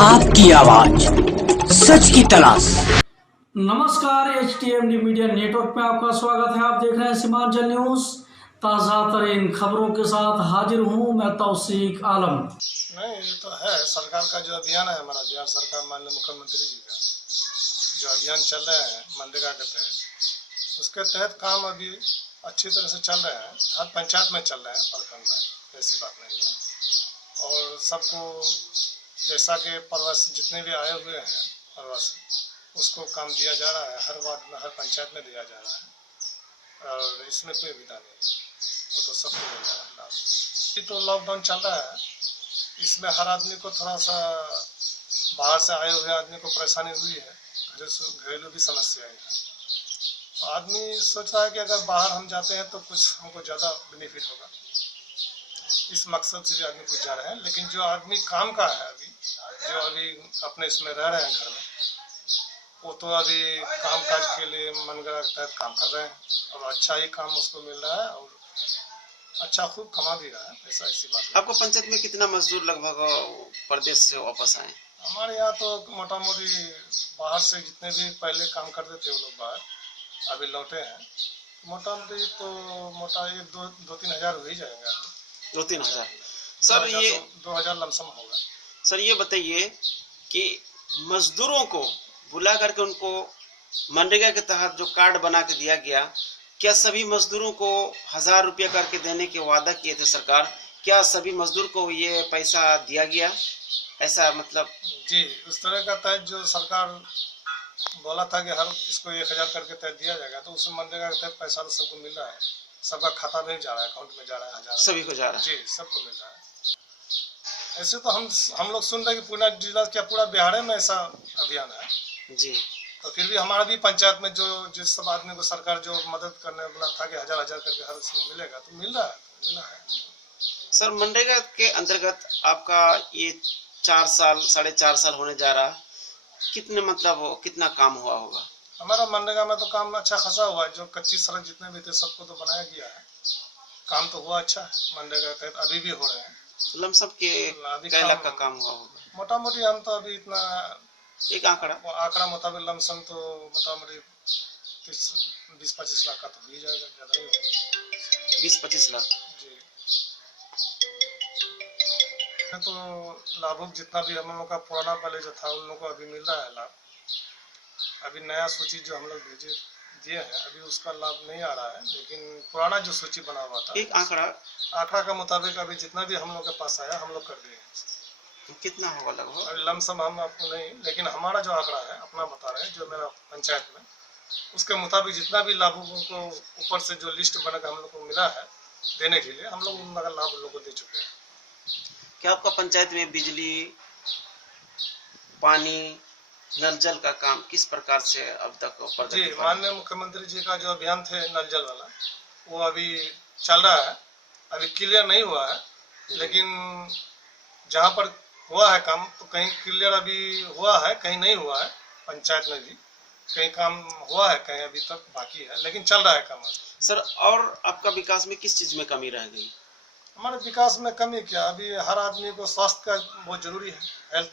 आपकी आवाज, सच की तलाश। नमस्कार, HTMD मीडिया नेटवर्क में आपका स्वागत है। आप देख रहे हैं सीमांचल न्यूज। ताज़ा तरीन खबरों के साथ हाजिर हूं मैं तौसीक आलम। नहीं, ये तो है सरकार का जो अभियान है, हमारा बिहार सरकार माननीय मुख्यमंत्री जी का जो अभियान चल रहे हैं मनरेगा के तहत, उसके तहत काम अभी अच्छी तरह से चल रहे हैं। हर पंचायत में चल रहे हैं, प्रखंड में, ऐसी बात नहीं है। और सबको जैसा कि प्रवासी जितने भी आए हुए हैं प्रवासी, उसको काम दिया जा रहा है। हर वार्ड में, हर पंचायत में दिया जा रहा है और इसमें कोई विधा नहीं है, वो तो सबको मिल रहा है लाभ। अभी तो लॉकडाउन चल रहा है, इसमें हर आदमी को थोड़ा सा बाहर से आए हुए आदमी को परेशानी हुई है, घरेलू भी समस्याएं हैं। तो आदमी सोच रहा है कि अगर बाहर हम जाते हैं तो कुछ हमको ज़्यादा बेनिफिट होगा, इस मकसद से भी आदमी कुछ जा रहे हैं। लेकिन जो आदमी काम का है, अभी जो अभी अपने इसमें रह रहे हैं घर में, वो तो अभी काम काज के लिए मनरेगा के तहत काम कर रहे हैं और अच्छा ही काम उसको मिल रहा है और अच्छा खूब कमा भी रहा है पैसा। ऐसी बात आपको पंचायत में कितना मजदूर लगभग प्रदेश से वापस आए? हमारे यहाँ तो मोटा मोटी बाहर से जितने भी पहले काम करते थे वो लोग बाहर अभी लौटे हैं। मोटा मोटी तो मोटा एक दो तीन हजार हो ही जाएंगे अभी। 2-3 हजार। सर ये 2000 लमसम होगा। सर ये बताइए कि मजदूरों को बुला करके उनको मनरेगा के तहत जो कार्ड बना के दिया गया, क्या सभी मजदूरों को 1000 रुपया करके देने के वादा किए थे सरकार? क्या सभी मजदूर को ये पैसा दिया गया? ऐसा मतलब जी, उस तरह का तय जो सरकार बोला था कि हर इसको 1000 करके तय दिया जाएगा, तो उसमें मनरेगा के तहत पैसा तो सबको मिल रहा है, सबका खाता में जा रहा है, अकाउंट में जा रहा है 1000 सभी को जा रहा है? जी, सबको मिल रहा है। ऐसे तो हम लोग सुन रहे हैं कि पूरा जिला क्या पूरा बिहार में ऐसा अभियान है जी। तो फिर भी हमारा भी पंचायत में जो जिस सब आदमी को सरकार जो मदद करने वाला था कि 1000 करके हर इसमें मिलेगा, तो मिल रहा है, मिला है। सर मनरेगा के अंतर्गत आपका ये 4 साल 4.5 साल होने जा रहा है, कितने मतलब कितना काम हुआ होगा? हमारा मनरेगा में तो काम अच्छा खासा हुआ है। जो कच्ची सड़क जितने भी थे सबको तो बनाया गया है, काम तो हुआ अच्छा है मनरेगा के तहत, अभी भी हो रहे हैं। लमसम के कई लाख का काम हुआ होगा? मोटा मोटी हम तो अभी इतना एक आंकड़ा मुताबिक लमसम तो मोटा मोटी 20-25 लाख का तो हो ही जाएगा, ज़्यादा ही होगा। 20-25 लाख जी। तो लाभुक जितना भी हम लोग का पुराना पहले जो था उन लोगों को अभी मिल रहा है लाभ। अभी नया सूची जो हम लोग दिए हैं अभी उसका लाभ नहीं आ रहा है, लेकिन पुराना जो सूची बना हुआ था एक आंकड़ा के मुताबिक अभी जितना भी हम लोग के पास आया हम लोग कर दिए। कितना होगा लगभग? अभी लमसम हम आपको नहीं, लेकिन हमारा जो आंकड़ा है अपना बता रहे हैं, जो मेरा पंचायत में उसके मुताबिक जितना भी लाभुकों को ऊपर से जो लिस्ट बनाकर हम लोग को मिला है देने के लिए, हम लोग उनका लाभ उन लोग को दे चुके हैं। क्या आपका पंचायत में बिजली, पानी, नल जल का काम किस प्रकार से अब तक? जी, माननीय मुख्यमंत्री जी का जो अभियान थे नल जल वाला, वो अभी चल रहा है, अभी क्लियर नहीं हुआ है, लेकिन जहाँ पर हुआ है काम तो कहीं क्लियर अभी हुआ है, कहीं नहीं हुआ है। पंचायत में भी कहीं काम हुआ है, कहीं अभी तक बाकी है, लेकिन चल रहा है काम। सर और आपका विकास में किस चीज में कमी रह गई? हमारे विकास में कमी क्या, अभी हर आदमी को स्वास्थ्य का बहुत जरूरी है, हेल्थ।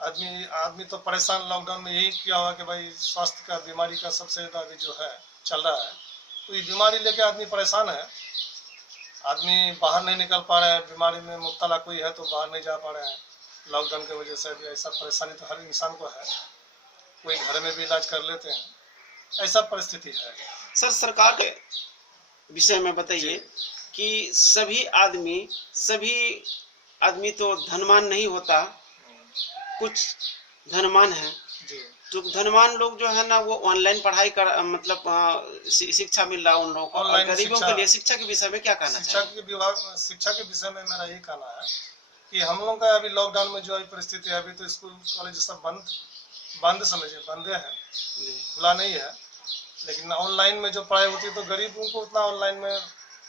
आदमी तो परेशान लॉकडाउन में यही किया हुआ कि भाई स्वास्थ्य का, बीमारी का सबसे ज़्यादा अभी जो है चल रहा है, तो ये बीमारी लेके आदमी परेशान है। आदमी बाहर नहीं निकल पा रहे हैं, बीमारी में मुब्तला कोई है तो बाहर नहीं जा पा रहे हैं लॉकडाउन की वजह से। अभी ऐसा परेशानी तो हर इंसान को है, कोई घर में भी इलाज कर लेते हैं, ऐसा परिस्थिति है। सर सरकार के विषय में बताइए कि सभी आदमी तो धनवान नहीं होता, कुछ धनवान है, तो धनवान लोग जो है ना वो ऑनलाइन पढ़ाई कर मतलब शिक्षा मिल रहा है उन लोगों को। और गरीबों के लिए शिक्षा के विषय में क्या कहना चाहिए? शिक्षा के विषय में मेरा यही कहना है कि हम लोग का अभी लॉकडाउन में जो परिस्थिति है, अभी तो स्कूल कॉलेज सब बंद समझिए, बंदे हैं, खुला नहीं है। लेकिन ऑनलाइन में जो पढ़ाई होती है तो गरीबों को उतना ऑनलाइन में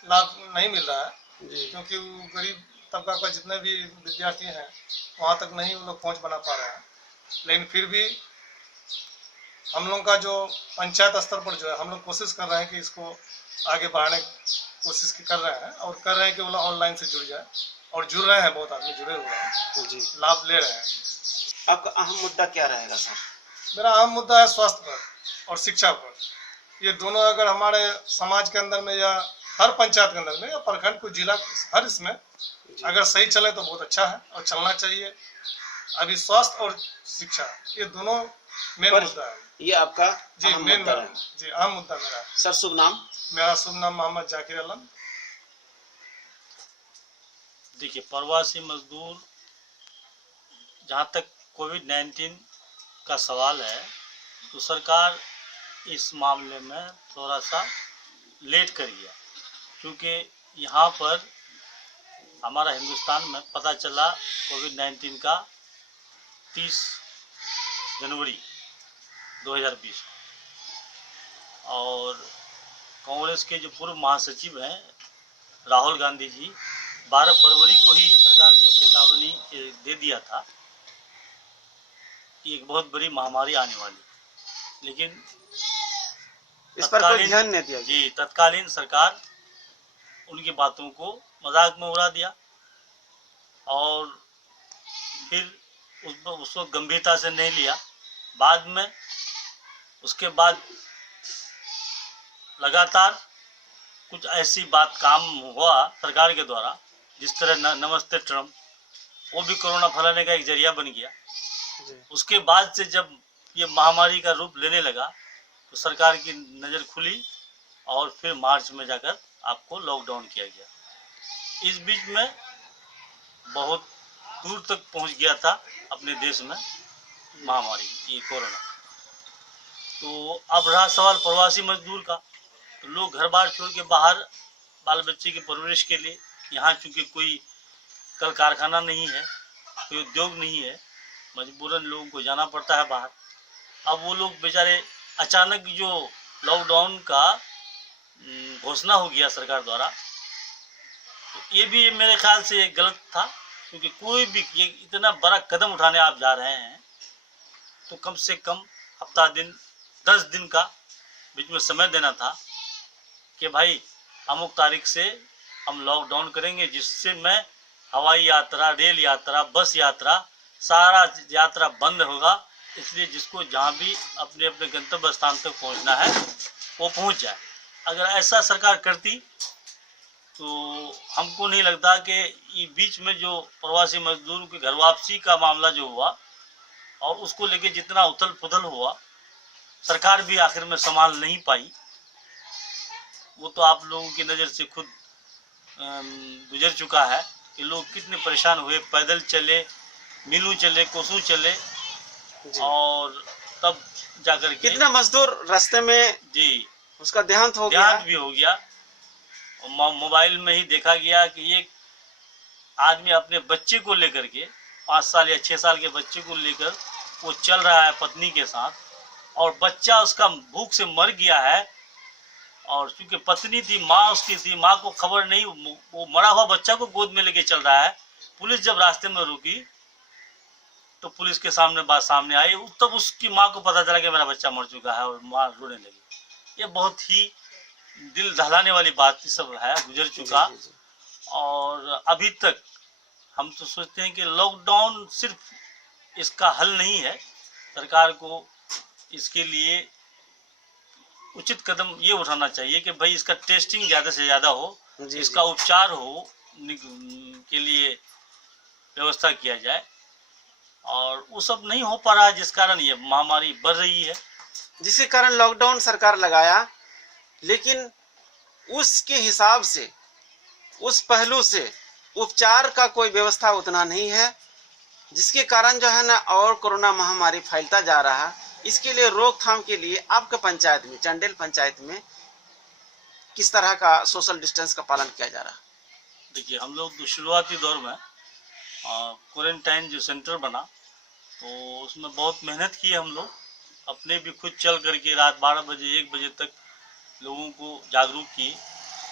लाभ नहीं मिल रहा है, क्योंकि वो गरीब तबका का जितने भी विद्यार्थी हैं वहाँ तक नहीं वो लोग पहुँच बना पा रहे हैं। लेकिन फिर भी हम लोग का जो पंचायत स्तर पर जो है हम लोग कोशिश कर रहे हैं कि इसको आगे बढ़ाने की कोशिश कर रहे हैं और कर रहे हैं कि वो लोग ऑनलाइन से जुड़ जाए और जुड़ रहे हैं, बहुत आदमी जुड़े हुए हैं, जी। लाभ ले रहे हैं। आपका अहम मुद्दा क्या रहेगा सर? मेरा अहम मुद्दा है स्वास्थ्य पर और शिक्षा पर। ये दोनों अगर हमारे समाज के अंदर में या हर पंचायत के अंदर में या प्रखंड को जिला हर इसमें अगर सही चले तो बहुत अच्छा है और चलना चाहिए। अभी स्वास्थ्य और शिक्षा ये दोनों मेन मुद्दा है। ये आपका जी अहम मेन मुद्दा मेरा है। जी अहम मुद्दा मेरा है। सर शुभ नाम? मेरा शुभ नाम मोहम्मद जाकिर आलम। देखिए, प्रवासी मजदूर, जहाँ तक कोविड-19 का सवाल है तो सरकार इस मामले में थोड़ा सा लेट करी है, क्योंकि यहाँ पर हमारा हिंदुस्तान में पता चला कोविड-19 का 30 जनवरी 2020 और कांग्रेस के जो पूर्व महासचिव हैं राहुल गांधी जी 12 फरवरी को ही सरकार को चेतावनी दे दिया था कि एक बहुत बड़ी महामारी आने वाली, लेकिन इस पर कोई ध्यान नहीं दिया जी तत्कालीन सरकार उनकी बातों को मजाक में उड़ा दिया और फिर उसको गंभीरता से नहीं लिया। बाद में उसके बाद लगातार कुछ ऐसी बात काम हुआ सरकार के द्वारा, जिस तरह नमस्ते ट्रम्प, वो भी कोरोना फैलाने का एक जरिया बन गया। उसके बाद से जब ये महामारी का रूप लेने लगा तो सरकार की नज़र खुली और फिर मार्च में जाकर आपको लॉकडाउन किया गया। इस बीच में बहुत दूर तक पहुंच गया था अपने देश में महामारी ये कोरोना। तो अब रहा सवाल प्रवासी मजदूर का, तो लोग घर बार छोड़ के बाहर बाल बच्चे की परवरिश के लिए, यहाँ चूँकि कोई कल कारखाना नहीं है, कोई उद्योग नहीं है, मजबूरन लोगों को जाना पड़ता है बाहर। अब वो लोग बेचारे अचानक जो लॉकडाउन का घोषणा हो गया सरकार द्वारा, तो ये भी मेरे ख्याल से गलत था, क्योंकि कोई भी ये इतना बड़ा कदम उठाने आप जा रहे हैं तो कम से कम हफ्ता दिन 10 दिन का बीच में समय देना था कि भाई अमुक तारीख से हम लॉकडाउन करेंगे, जिससे मैं हवाई यात्रा, रेल यात्रा, बस यात्रा, सारा यात्रा बंद होगा, इसलिए जिसको जहाँ भी अपने अपने गंतव्य स्थान तक पहुँचना है वो पहुँच जाए। अगर ऐसा सरकार करती तो हमको नहीं लगता कि ये बीच में जो प्रवासी मजदूरों की घर वापसी का मामला जो हुआ और उसको लेके जितना उथल पुथल हुआ, सरकार भी आखिर में संभाल नहीं पाई। वो तो आप लोगों की नज़र से खुद गुजर चुका है कि लोग कितने परेशान हुए, पैदल चले, मीलों चले, कोसों चले, और तब जाकर के कितना मजदूर रास्ते में जी उसका देहांत हो देहांत भी हो गया। मोबाइल में ही देखा गया कि एक आदमी अपने बच्चे को लेकर के, 5 साल या 6 साल के बच्चे को लेकर वो चल रहा है पत्नी के साथ, और बच्चा उसका भूख से मर गया है, और क्योंकि पत्नी थी, माँ उसकी थी, माँ को खबर नहीं, वो मरा हुआ बच्चा को गोद में लेके चल रहा है। पुलिस जब रास्ते में रुकी तो पुलिस के सामने बात सामने आई, तब उसकी माँ को पता चला कि मेरा बच्चा मर चुका है, और माँ रोने लगी। ये बहुत ही दिल दहलाने वाली बात सब है, गुजर चुका। और अभी तक हम तो सोचते हैं कि लॉकडाउन सिर्फ इसका हल नहीं है, सरकार को इसके लिए उचित कदम ये उठाना चाहिए कि भाई इसका टेस्टिंग ज़्यादा से ज़्यादा हो, इसका उपचार हो के लिए व्यवस्था किया जाए, और वो सब नहीं हो पा रहा है, जिस कारण ये महामारी बढ़ रही है, जिसके कारण लॉकडाउन सरकार लगाया। लेकिन उसके हिसाब से, उस पहलू से उपचार का कोई व्यवस्था उतना नहीं है, जिसके कारण जो है ना और कोरोना महामारी फैलता जा रहा है। इसके लिए रोकथाम के लिए आपके पंचायत में, चंडेल पंचायत में, किस तरह का सोशल डिस्टेंस का पालन किया जा रहा है? देखिए, हम लोग शुरुआती दौर में क्वारंटाइन जो सेंटर बना तो उसमें बहुत मेहनत की हम लोग, अपने भी खुद चल करके रात 12 बजे 1 बजे तक लोगों को जागरूक किए।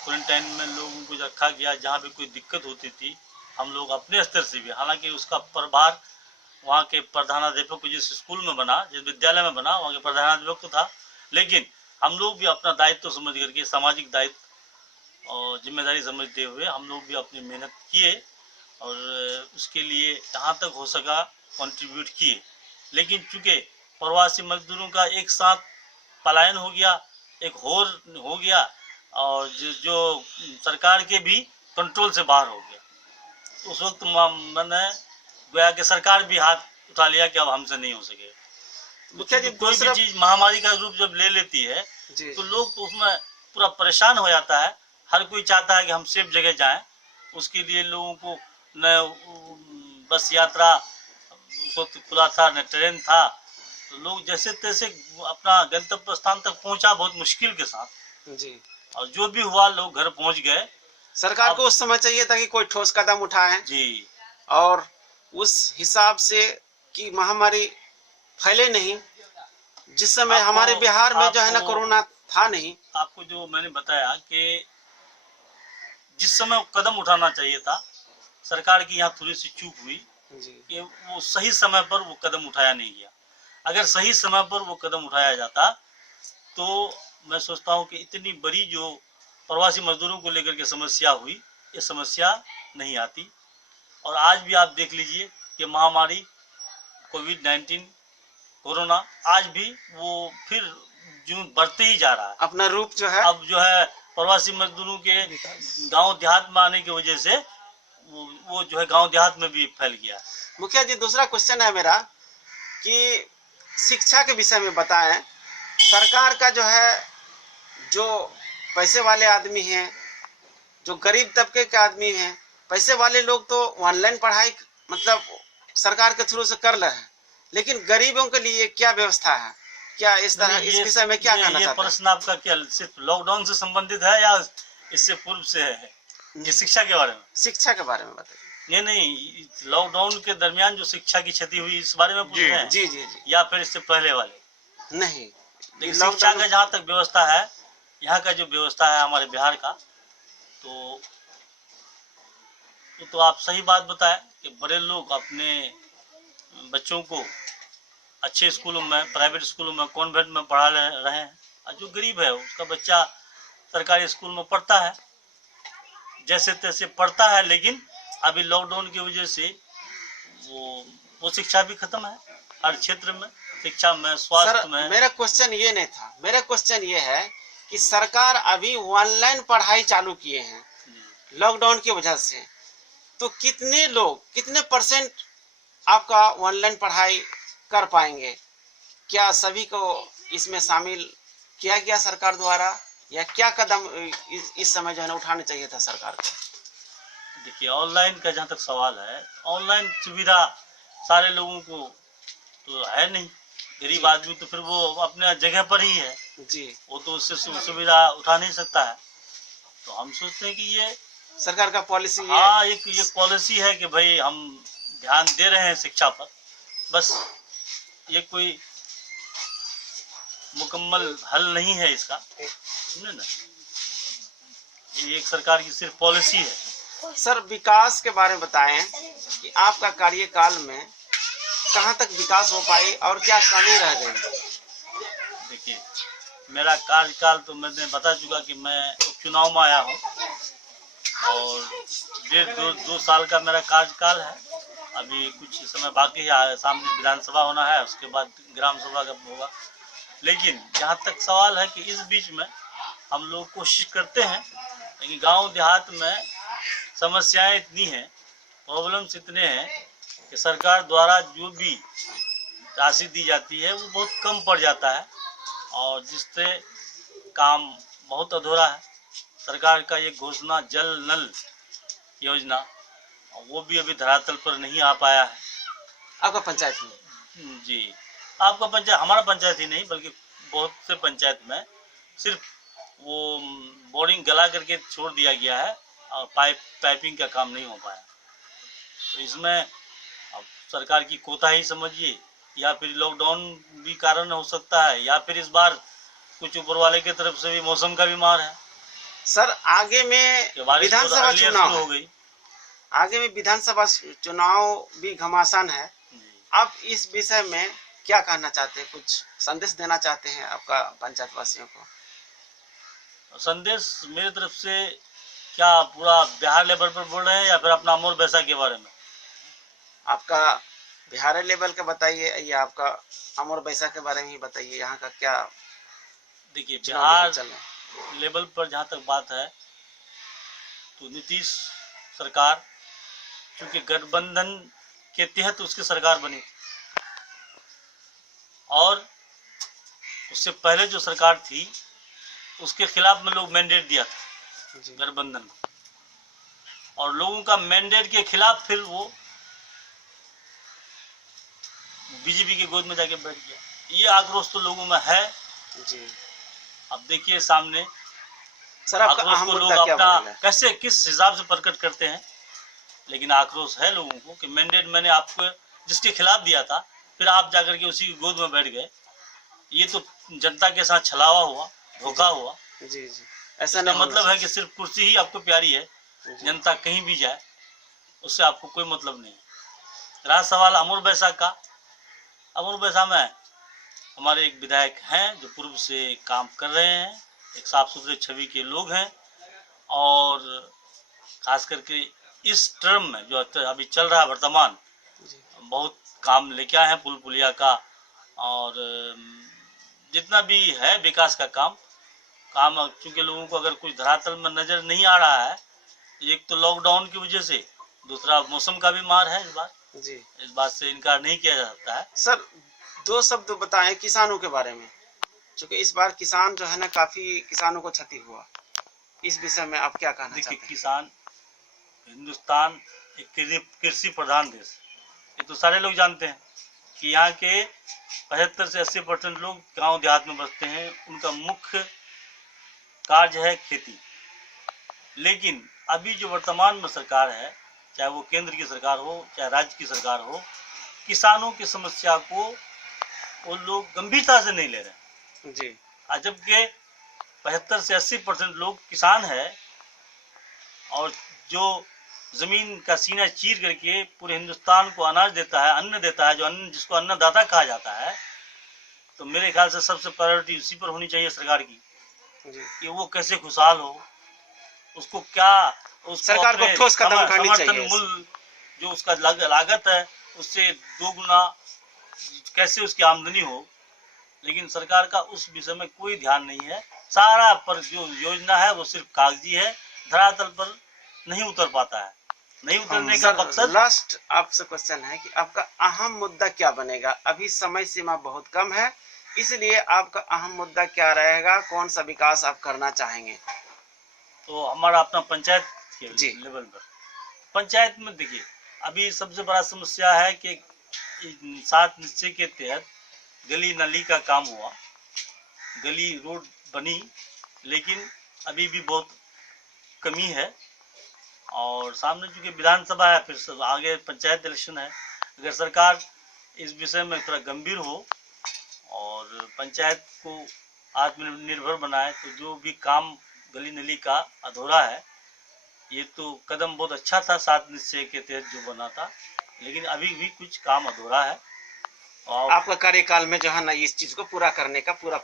क्वारंटाइन में लोगों को रखा गया, जहाँ भी कोई दिक्कत होती थी हम लोग अपने स्तर से भी, हालांकि उसका प्रभार वहाँ के प्रधानाध्यापक को, जिस स्कूल में बना, जिस विद्यालय में बना, वहाँ के प्रधानाध्यापक को था, लेकिन हम लोग भी अपना दायित्व समझ करके, सामाजिक दायित्व और जिम्मेदारी समझते हुए हम लोग भी अपनी मेहनत किए और उसके लिए जहाँ तक हो सका कंट्रीब्यूट किए। लेकिन चूँकि प्रवासी मजदूरों का एक साथ पलायन हो गया, एक होर हो गया, और जो सरकार के भी कंट्रोल से बाहर हो गया, तो उस वक्त मैंने गोया कि सरकार भी हाथ उठा लिया कि अब हमसे नहीं हो सके। मुखिया जी, कोई भी चीज महामारी का रूप जब ले लेती है तो लोग तो उसमें पूरा परेशान हो जाता है। हर कोई चाहता है कि हम सेफ जगह जाएं। उसके लिए लोगों को न बस यात्रा उस वक्त खुला था, न ट्रेन था, तो लोग जैसे तैसे अपना गंतव्य स्थान तक पहुंचा बहुत मुश्किल के साथ जी। और जो भी हुआ लोग घर पहुंच गए। सरकार को उस समय चाहिए था कि कोई ठोस कदम उठाए जी, और उस हिसाब से कि महामारी फैले नहीं। जिस समय हमारे बिहार में जो है ना कोरोना था नहीं। आपको जो मैंने बताया कि जिस समय कदम उठाना चाहिए था, सरकार की यहाँ थोड़ी सी चूक हुई कि वो सही समय पर वो कदम उठाया नहीं गया। अगर सही समय पर वो कदम उठाया जाता तो मैं सोचता हूँ कि इतनी बड़ी जो प्रवासी मजदूरों को लेकर के समस्या हुई, ये समस्या नहीं आती। और आज भी आप देख लीजिए कि महामारी कोविड-19 कोरोना आज भी वो फिर जो बढ़ते ही जा रहा है। अपना रूप जो है अब जो है प्रवासी मजदूरों के गांव देहात में आने की वजह से वो जो है गांव देहात में भी फैल गया। मुखिया जी, दूसरा क्वेश्चन है मेरा कि शिक्षा के विषय में बताएं। सरकार का जो है, जो पैसे वाले आदमी हैं, जो गरीब तबके के आदमी हैं, पैसे वाले लोग तो ऑनलाइन पढ़ाई मतलब सरकार के थ्रू से कर रहे हैं, लेकिन गरीबों के लिए क्या व्यवस्था है? क्या इस तरह इस विषय में क्या कहना चाहते हैं? प्रश्न आपका क्या सिर्फ लॉकडाउन से संबंधित है या इससे पूर्व से है? ये शिक्षा के बारे में? शिक्षा के बारे में बताइए। नहीं, लॉकडाउन के दरमियान जो शिक्षा की क्षति हुई इस बारे में पूछ रहे हैं? जी जी जी। या फिर इससे पहले वाले? नहीं, देखिए शिक्षा का जहाँ तक व्यवस्था है, यहाँ का जो व्यवस्था है हमारे बिहार का, तो आप सही बात बताएं कि बड़े लोग अपने बच्चों को अच्छे स्कूलों में, प्राइवेट स्कूलों में, कॉन्वेंट में पढ़ा रहे हैं, और जो गरीब है उसका बच्चा सरकारी स्कूल में पढ़ता है, जैसे तैसे पढ़ता है। लेकिन अभी लॉकडाउन की वजह से वो शिक्षा भी खत्म है हर क्षेत्र में, शिक्षा में, स्वास्थ्य में। मेरा क्वेश्चन ये नहीं था, मेरा क्वेश्चन ये है कि सरकार अभी ऑनलाइन पढ़ाई चालू किए हैं लॉकडाउन की वजह से, तो कितने लोग, कितने % आपका ऑनलाइन पढ़ाई कर पाएंगे? क्या सभी को इसमें शामिल किया गया सरकार द्वारा, या क्या कदम इस समय जो है ना उठाना चाहिए था सरकार को? देखिए ऑनलाइन का जहाँ तक सवाल है, ऑनलाइन सुविधा सारे लोगों को तो है नहीं। गरीब आदमी तो फिर वो अपने जगह पर ही है जी, वो तो उससे सुविधा उठा नहीं सकता है। तो हम सोचते हैं कि ये सरकार का पॉलिसी, हाँ एक पॉलिसी है कि भाई हम ध्यान दे रहे हैं शिक्षा पर, बस ये कोई मुकम्मल हल नहीं है इसका, समझे ना? ये एक सरकार की सिर्फ पॉलिसी है। सर विकास के बारे में बताएं कि आपका कार्यकाल में कहां तक विकास हो पाई और क्या कमी रह गई? देखिए मेरा कार्यकाल तो मैंने बता चुका कि मैं उपचुनाव में आया हूँ और 1.5-2 साल का मेरा कार्यकाल है। अभी कुछ समय बाकी है, सामने विधानसभा होना है, उसके बाद ग्राम सभा का होगा। लेकिन जहाँ तक सवाल है कि इस बीच में हम लोग कोशिश करते हैं, लेकिन गांव देहात में समस्याएं इतनी हैं, प्रॉब्लम्स इतने हैं कि सरकार द्वारा जो भी राशि दी जाती है वो बहुत कम पड़ जाता है और जिससे काम बहुत अधूरा है। सरकार का ये घोषणा जल नल योजना, वो भी अभी धरातल पर नहीं आ पाया है। आपका पंचायत में? जी, आपका पंचायत, हमारा पंचायत ही नहीं बल्कि बहुत से पंचायत में सिर्फ वो बोरिंग गला करके छोड़ दिया गया है और पाइपिंग का काम नहीं हो पाया। तो इसमें अब सरकार की कोताही समझिए, या फिर लॉकडाउन भी कारण हो सकता है, या फिर इस बार कुछ ऊपर वाले की तरफ से भी मौसम का भी मार है। सर आगे में विधानसभा चुनाव हो गई, आगे में विधानसभा चुनाव भी घमासान है। आप इस विषय में क्या कहना चाहते हैं, कुछ संदेश देना चाहते हैं आपका पंचायत वासियों को? संदेश मेरी तरफ से क्या पूरा बिहार लेवल पर बोल रहे हैं या फिर अपना अमोल बैसा के बारे में? आपका बिहार लेवल का बताइए या आपका अमर बैसा के बारे में ही बताइए, यहाँ का क्या देखिए, चुनाव बिहार चल रहा है? लेवल पर जहाँ तक बात है तो नीतीश सरकार, क्योंकि गठबंधन के तहत उसकी सरकार बनी और उससे पहले जो सरकार थी उसके खिलाफ में लोग मैंडेट दिया था जी गठबंधन को, और लोगों का मैंडेट के खिलाफ फिर वो बीजेपी के गोद में जाके बैठ गया। ये आक्रोश तो लोगों में है। जी अब देखिए सामने सर, आपका आक्रोश अहम को लोग मुद्दा क्या अपना बनेगा? कैसे किस हिसाब से प्रकट करते हैं, लेकिन आक्रोश है लोगों को कि मैंडेट मैंने आपको जिसके खिलाफ दिया था फिर आप जाकर के उसी की गोद में बैठ गए। ये तो जनता के साथ छलावा हुआ, धोखा हुआ। जी जी, ऐसा इसका नहीं मतलब है कि सिर्फ कुर्सी ही आपको प्यारी है, जी। जनता कहीं भी जाए उससे आपको कोई मतलब नहीं है। रहा सवाल अमर बैसा का, अमर बैसा में हमारे एक विधायक हैं जो पूर्व से काम कर रहे हैं, एक साफ सुथरे छवि के लोग हैं, और खास करके इस टर्म में जो अभी चल रहा है वर्तमान, बहुत काम लेके आए हैं पुल पुलिया का, और जितना भी है विकास का काम चूंकि लोगों को अगर कुछ धरातल में नजर नहीं आ रहा है, एक तो लॉकडाउन की वजह से, दूसरा मौसम का भी मार है इस बार जी। इस बात से इनकार नहीं किया जा सकता है। सर, दो शब्द बताएं किसानों के बारे में, क्योंकि इस बार किसान जो है ना, काफी किसानों को क्षति हुआ, इस विषय में आप क्या कहना देखिए, चाहते हैं? किसान, हिंदुस्तान एक कृषि प्रधान देश, ये तो सारे लोग जानते हैं कि यहाँ के 75 से 80% लोग गांव देहात में बसते हैं, उनका मुख्य कार्य है खेती। लेकिन अभी जो वर्तमान में सरकार है, चाहे वो केंद्र की सरकार हो चाहे राज्य की सरकार हो, किसानों की समस्या को वो लोग गंभीरता से नहीं ले रहे हैं। जी जबकि 75 से 80% लोग किसान है, और जो जमीन का सीना चीर करके पूरे हिंदुस्तान को अनाज देता है, अन्न देता है, जो अन्न जिसको अन्नदाता कहा जाता है, तो मेरे ख्याल से सबसे प्रायोरिटी उसी पर होनी चाहिए सरकार की जी। कि वो कैसे खुशहाल हो, उसको क्या, उसको सरकार को अपने ठोस कदम उठानी समर्थन चाहिए। मूल्य जो उसका लागत है उससे 2 गुना कैसे उसकी आमदनी हो, लेकिन सरकार का उस विषय में कोई ध्यान नहीं है। सारा पर जो योजना है वो सिर्फ कागजी है, धरातल पर नहीं उतर पाता है। नहीं उतरने का मकसद, लास्ट आपसे क्वेश्चन है कि आपका अहम मुद्दा क्या बनेगा? अभी समय सीमा बहुत कम है, इसलिए आपका अहम मुद्दा क्या रहेगा? कौन सा विकास आप करना चाहेंगे? तो हमारा अपना पंचायत जी। के लेवल पर, पंचायत में देखिए अभी सबसे बड़ा समस्या है कि 7 निश्चय के तहत गली नाली का काम हुआ, गली रोड बनी, लेकिन अभी भी बहुत कमी है। और सामने चूंकि विधानसभा है, फिर सब आगे पंचायत इलेक्शन है। अगर सरकार इस विषय में थोड़ा गंभीर हो और पंचायत को आत्मनिर्भर बनाए, तो जो भी काम गली नली का अधूरा है, ये तो कदम बहुत अच्छा था 7 निश्चय के तहत जो बना था, लेकिन अभी भी कुछ काम अधूरा है। और आपका कार्यकाल में जो है ना, इस चीज को पूरा करने का पूरा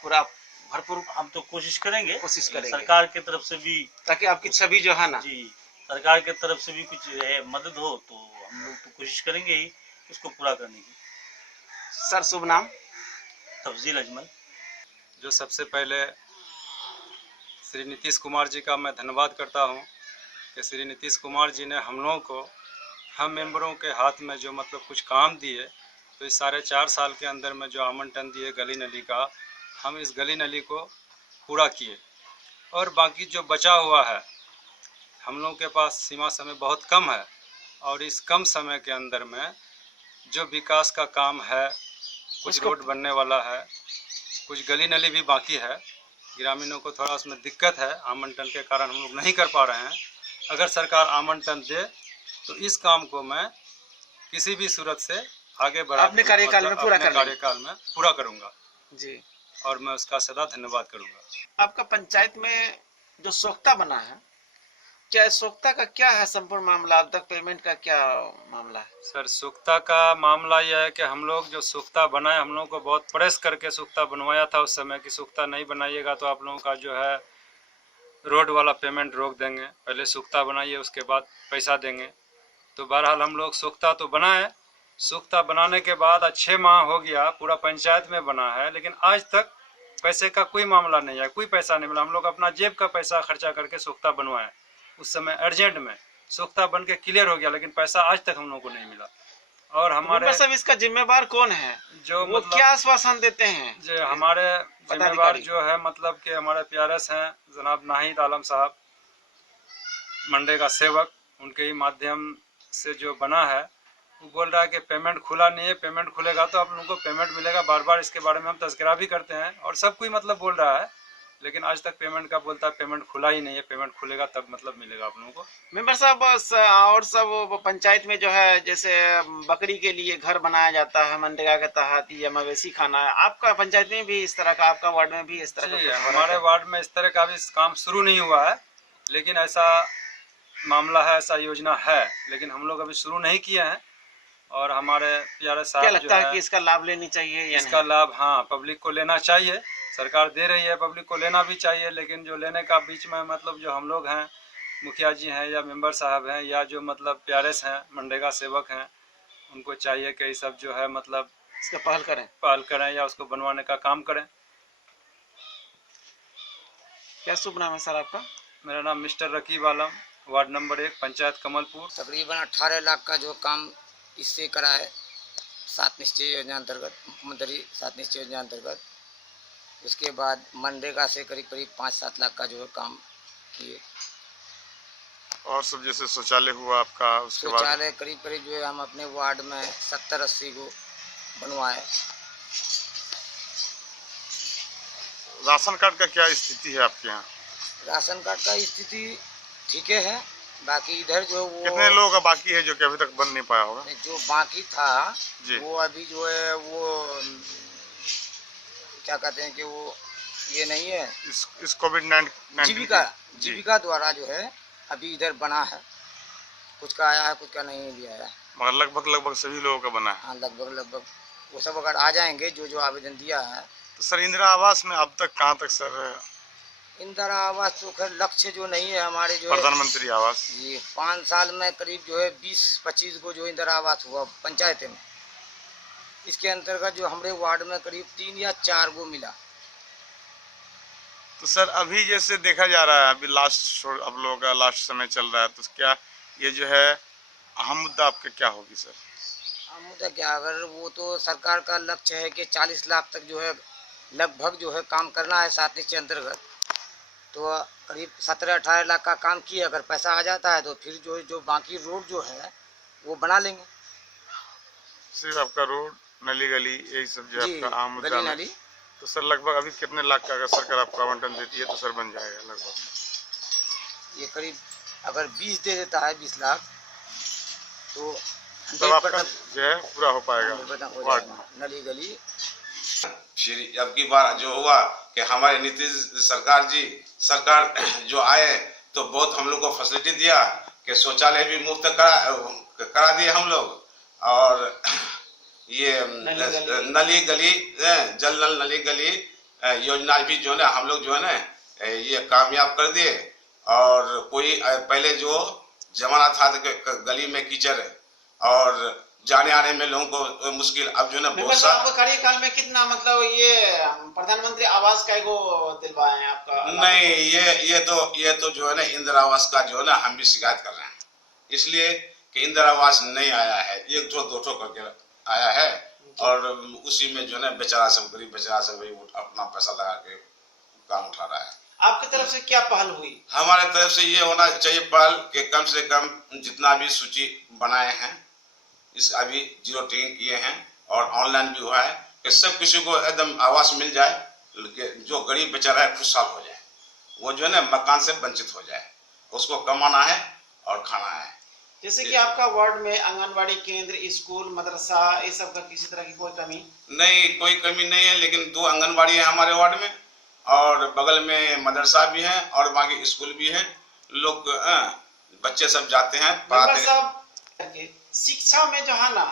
भरपूर हम तो कोशिश करेंगे सरकार की तरफ से भी, ताकि आपकी छवि जो है ना, जी, सरकार की तरफ से भी कुछ मदद हो तो हम लोग तो कोशिश करेंगे ही उसको पूरा करने की। सर, शुभ नाम? तफजील अजमल। जो सबसे पहले श्री नीतीश कुमार जी का मैं धन्यवाद करता हूं कि श्री नीतीश कुमार जी ने हम लोगों को, हम मेंबरों के हाथ में जो मतलब कुछ काम दिए, तो इस 4.5 साल के अंदर में जो आवंटन दिए गली नली का, हम इस गली नली को पूरा किए। और बाकी जो बचा हुआ है, हम लोगों के पास सीमा समय बहुत कम है, और इस कम समय के अंदर में जो विकास का काम है, कुछ रोड बनने वाला है, कुछ गली नली भी बाकी है। ग्रामीणों को थोड़ा उसमें दिक्कत है, आवंटन के कारण हम लोग नहीं कर पा रहे हैं। अगर सरकार आवंटन दे तो इस काम को मैं किसी भी सूरत से आगे बढ़ा अपने कार्यकाल में पूरा कर कार्यकाल में पूरा करूंगा जी, और मैं उसका सदा धन्यवाद करूंगा। आपका पंचायत में जो सोख्ता बना है, क्या सोख्ता का क्या है संपूर्ण मामला? अब तक पेमेंट का क्या मामला है? सर, सुख्ता का मामला यह है कि हम लोग जो सुख्ता बनाए, हम लोगों को बहुत प्रेस करके सुख्ता बनवाया था उस समय कि सुख्ता नहीं बनाइएगा तो आप लोगों का जो है रोड वाला पेमेंट रोक देंगे, पहले सुख्ता बनाइए उसके बाद पैसा देंगे। तो बहरहाल हम लोग सुख्ता तो बनाए, सुख्ता बनाने के बाद 6 माह हो गया, पूरा पंचायत में बना है, लेकिन आज तक पैसे का कोई मामला नहीं है, कोई पैसा नहीं मिला। हम लोग अपना जेब का पैसा खर्चा करके सुख्ता बनवाए, उस समय अर्जेंट में सुख्ता बन के क्लियर हो गया, लेकिन पैसा आज तक हम लोग को नहीं मिला। और हमारे सब इसका जिम्मेवार कौन है, जो वो क्या आश्वासन देते हैं? जो हमारे जिम्मेवार जो है मतलब कि हमारे PRS हैं जनाब नाहिद आलम साहब, मनरेगा सेवक, उनके ही माध्यम से जो बना है, वो बोल रहा है कि पेमेंट खुला नहीं है, पेमेंट खुलेगा तो आप लोगों को पेमेंट मिलेगा। बार बार इसके बारे में हम तज़किरा भी करते हैं और सब कोई मतलब बोल रहा है, लेकिन आज तक पेमेंट का बोलता है पेमेंट खुला ही नहीं है, पेमेंट खुलेगा तब मतलब मिलेगा आप लोगों को। मेंबर साहब और सब पंचायत में जो है जैसे बकरी के लिए घर बनाया जाता है मनरेगा के तहत या मवेशी खाना, आपका पंचायत में भी इस तरह का, आपका वार्ड में भी इस तरह का? हमारे वार्ड में इस तरह का भी काम शुरू नहीं हुआ है, लेकिन ऐसा मामला है, ऐसा योजना है, लेकिन हम लोग अभी शुरू नहीं किए हैं। और हमारे PRS साहब क्या लगता है कि इसका लाभ लेनी चाहिए या इसका लाभ हाँ पब्लिक को लेना चाहिए, सरकार दे रही है, पब्लिक को लेना भी चाहिए, लेकिन जो लेने का बीच में मतलब जो हम लोग हैं, मुखिया जी हैं या मेंबर साहब हैं या जो मतलब PRS हैं, मनरेगा सेवक हैं, उनको चाहिए कि ये सब जो है मतलब इसका पहल करें या उसको बनवाने का काम करें। क्या शुभ नाम है सर आपका? मेरा नाम मिस्टर रकीब आलम, वार्ड नंबर 1, पंचायत कमलपुर। तकरीबन 18 लाख का जो काम इससे करा है 7 निश्चय योजना अंतर्गत, मुख्यमंत्री 7 निश्चय योजना अंतर्गत। उसके बाद मनरेगा से करीब करीब 5-7 लाख का जो है काम किए। और सब जैसे शौचालय हुआ आपका, उसके बाद शौचालय करीब करीब जो है हम अपने वार्ड में 70-80 को बनवाए। राशन कार्ड का क्या स्थिति है आपके यहाँ? राशन कार्ड का स्थिति ठीक है, बाकी इधर जो वो कितने लोगों का बाकी है जो कि अभी तक बन नहीं पाया होगा? जो बाकी था जी। वो अभी जो है वो क्या कहते हैं कि वो ये नहीं है, इस कोविड-19 जीविका द्वारा जो है अभी इधर बना है, कुछ का आया है, कुछ का नहीं भी आया है, मगर लगभग सभी लोगों का बना है। हाँ लगभग वो सब अगर आ जाएंगे जो आवेदन दिया है। तो सर इंदिरा आवास में अब तक कहाँ तक सर? इंदिरा आवास तो खैर लक्ष्य जो नहीं है हमारे जो प्रधानमंत्री आवास जी 5 साल में करीब जो है 20-25 को जो इंदिरा आवास हुआ पंचायत में, इसके अंतर्गत जो हमारे वार्ड में करीब 3 या 4 को मिला। तो सर अभी जैसे देखा जा रहा है, अभी अब लोगों का लास्ट समय चल रहा है, तो क्या ये जो है अहम मुद्दा आपका क्या होगी सर? अहम मुद्दा क्या, अगर वो तो सरकार का लक्ष्य है कि 40 लाख तक जो है लगभग जो है काम करना है 7 निश्चय अंतर्गत, तो करीब 17-18 लाख का काम किए, अगर पैसा आ जाता है तो फिर जो बाकी रोड जो है वो बना लेंगे। सिर्फ आपका रोड, नली गली, यही सब जो आपका आम मुद्दा है। नाली तो सर लगभग अभी कितने लाख का अगर सरकार आपको आवंटन देती है तो सर बन जाएगा लगभग? ये करीब अगर 20 दे देता है 20 लाख तो तब आपका जो है पूरा हो पाएगा वार्ड में। नली गली श्री अब की बार जो हुआ कि हमारे नीतीश सरकार जो आए तो बहुत हम लोग को फैसिलिटी दिया कि शौचालय भी मुफ्त करा दिए हम लोग, और ये नली गली जल नल नली गली योजना भी जो है ना हम लोग जो है ना ये कामयाब कर दिए। और कोई पहले जो जमाना था गली में कीचड़ और जाने आने में लोगों को मुश्किल, अब जो है ना बहुत सारा। कार्यकाल में कितना मतलब ये प्रधानमंत्री आवास का एगो दिलवाए हैं आपका? नहीं, ये तो जो है ना इंदिरा आवास का जो है ना हम भी शिकायत कर रहे हैं, इसलिए कि इंदिरा आवास नहीं आया है, 1-2 करके आया है, और उसी में जो है ना बेचारा सब गरीब बेचारा सब अपना पैसा लगा के काम उठा रहा है। आपकी तरफ से क्या पहल हुई? हमारे तरफ से ये होना चाहिए पहल कि कम से कम जितना भी सूची बनाए हैं इस अभी 0 टिकिंग किए हैं, और ऑनलाइन भी हुआ है कि सब किसी को एकदम आवास मिल जाए, जो गरीब बेचारा है खुशहाल हो जाए, वो जो है ना मकान से वंचित हो जाए, उसको कमाना है और खाना है। जैसे कि आपका वार्ड में आंगनबाड़ी केंद्र, स्कूल, मदरसा, ये सब का किसी तरह की कोई कमी नहीं? कोई कमी नहीं है, लेकिन 2 आंगनबाड़ी है हमारे वार्ड में, और बगल में मदरसा भी है और बाकी स्कूल भी है, लोग बच्चे सब जाते हैं पढ़ाते हैं। शिक्षा में जो है ना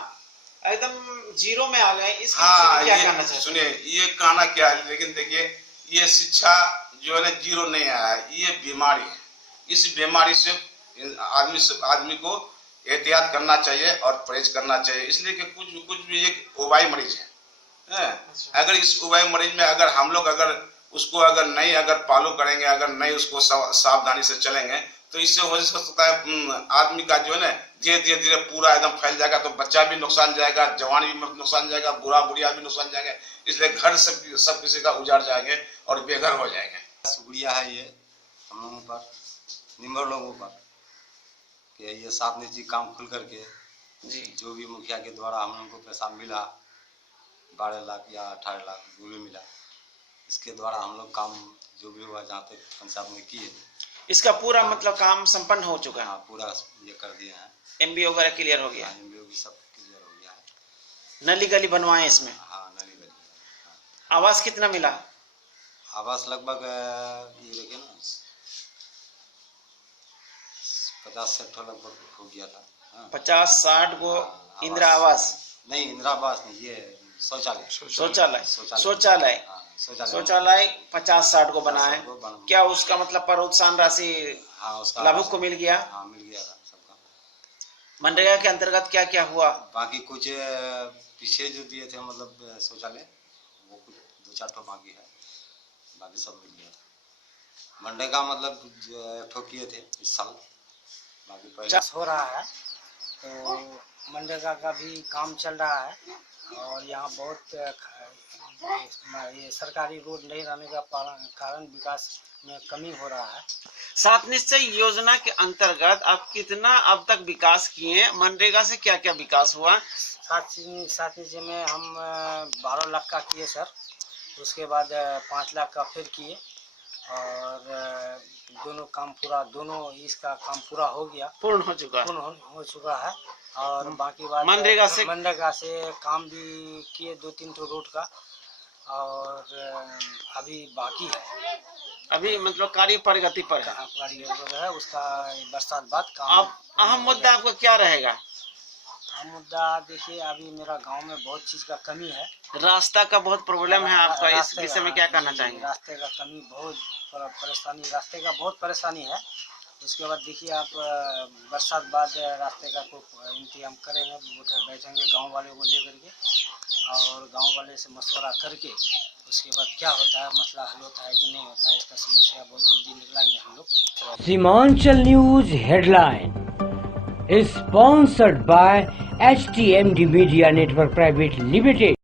एकदम 0 में आ गए, इसके हाँ, क्या कहना चाहिए? सुनिए, ये कहना क्या है, लेकिन देखिए ये शिक्षा जो है ना जीरो नहीं आया है। ये बीमारी है, इस बीमारी से आदमी को एहतियात करना चाहिए और परहेज करना चाहिए, इसलिए कि कुछ भी एक उबाई मरीज है। अगर इस उबाई मरीज में अगर हम लोग अगर उसको अगर नहीं अगर फॉलो करेंगे, अगर नहीं उसको सावधानी से चलेंगे, तो इससे हो सकता है आदमी का जो है ना धीरे धीरे पूरा एकदम फैल जाएगा, तो बच्चा भी नुकसान जाएगा, जवान भी नुकसान जाएगा, बुढ़ा बुढ़िया भी नुकसान जाएगा। इसलिए घर सब किसी का उजाड़ जाएंगे और बेघर हो जाएंगे। शुक्रिया है ये हम लोगों पर, निम्बर लोगों पर, कि ये 7 निजी काम खुल करके जी जो भी मुखिया के द्वारा हम लोगों को पैसा मिला 12 लाख या 18 लाख जो भी मिला, इसके द्वारा हम लोग काम जो भी हुआ जहाँ तक पंचायत में किए, इसका पूरा मतलब काम संपन्न हो चुका है। हाँ पूरा ये कर दिए हैं। एमबी वगैरह क्लियर हो गया, एमबीओ भी सब क्लियर हो गया है। नली गली बनवाए इसमें। हाँ नली गली। हाँ। आवास कितना मिला? आवास लगभग ये देखिए ना 50-60 लगभग हो गया था। हाँ। 50-60 को इंदिरा आवास नहीं, इंदिरा आवास नहीं, ये शौचालय शौचालय हाँ, शौचालय 50-60 को बनाए। क्या उसका मतलब प्रोत्साहन राशि हाँ उसका लाभुक को मिल गया? हाँ मिल गया था सबका। मनरेगा के अंतर्गत क्या क्या हुआ? बाकी कुछ पीछे जो दिए थे मतलब शौचालय, वो कुछ 2-4 ठो बाकी है, बाकी सब मिल गया था। मनरेगा मतलब 1 ठो किए थे इस साल, बाकी पहले हो रहा है, तो मनरेगा का भी काम चल रहा है। और यहाँ बहुत ये सरकारी रोड नहीं रहने का कारण विकास में कमी हो रहा है। 7 निश्चय योजना के अंतर्गत आप कितना अब तक विकास किए? मनरेगा से क्या क्या विकास हुआ? 7 निश्चय में हम 12 लाख का किए सर, उसके बाद 5 लाख का फिर किए, और दोनों इसका काम पूरा हो गया, पूर्ण हो चुका है। और बाकी बात मनरेगा से काम भी किए 2-3 ठो रोड का, और अभी बाकी है, अभी मतलब कार्य प्रगति पर है उसका। बरसात बाद काम। अब अहम मुद्दा आपका क्या रहेगा? अहम मुद्दा देखिए, अभी मेरा गांव में बहुत चीज का कमी है। रास्ता का बहुत प्रॉब्लम है आपका, इस विषय में क्या कहना चाहेंगे? रास्ते का कमी बहुत परेशानी, रास्ते का बहुत परेशानी है। उसके बाद देखिए आप बरसात बाद रास्ते का कोई इंतजाम करेंगे, बैठेंगे गांव वाले को लेकर के, और गांव वाले से मशवरा करके उसके बाद क्या होता है, मसला हल होता है कि नहीं होता है, इसका समस्या बहुत जल्दी निकलाएंगे हम लोग। Seemanchal news headline sponsored by HTMD media network private limited.